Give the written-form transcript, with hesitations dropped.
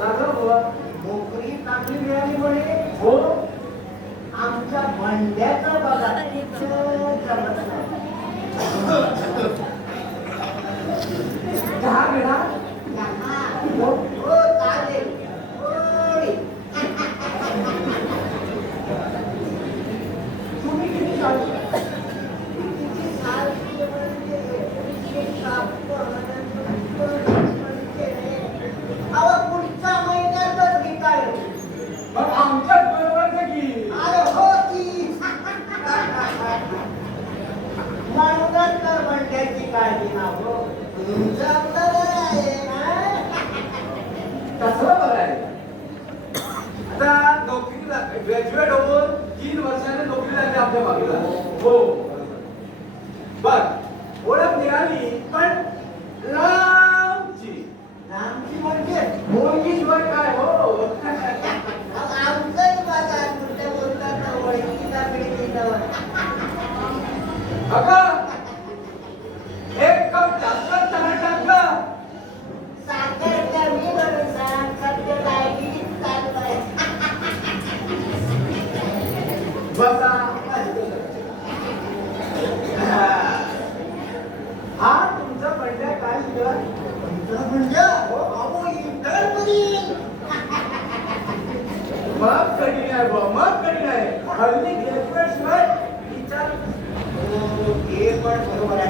नोकरी चांगली मिळाली म्हणे. हो. आमच्या बंड्याचा बघा चहा घेणार? हो चालेल. तुम्ही किती साल? पुढच्या महिन्यातच विकाय. मग आमच्याच बरोबर की. अरे हो की म्हणूनच तर बंड्याची काळजी ना हो. तुमचं आपलं आहे कसं बरं आहे? आता नोकरीला ग्रॅज्युएट होऊन 3 वर्षाने नोकरी लागली आमच्या बाजूला. हो बर ओळख मिळाली पण लांबची. लांबची म्हणजे बोलकी शिवाय काय हो. आमचंही बघा कुठे बोलतात ओळखीचा पिढीचं. अगं एक कप जास्त चहा टाकलं. साखर कमी म्हणून सांग. सत्य डायबिटीस चालू आहे. बसा. हा तुमचा बंड्या काय शिकला? तुमचं म्हणजे अहो इंटरव्ह्यू. मग कधी नाही बा, मग कधी नाही. हल्ली ग्रॅज्युएट शिवाय विचार. हे पण बरोबर आहे.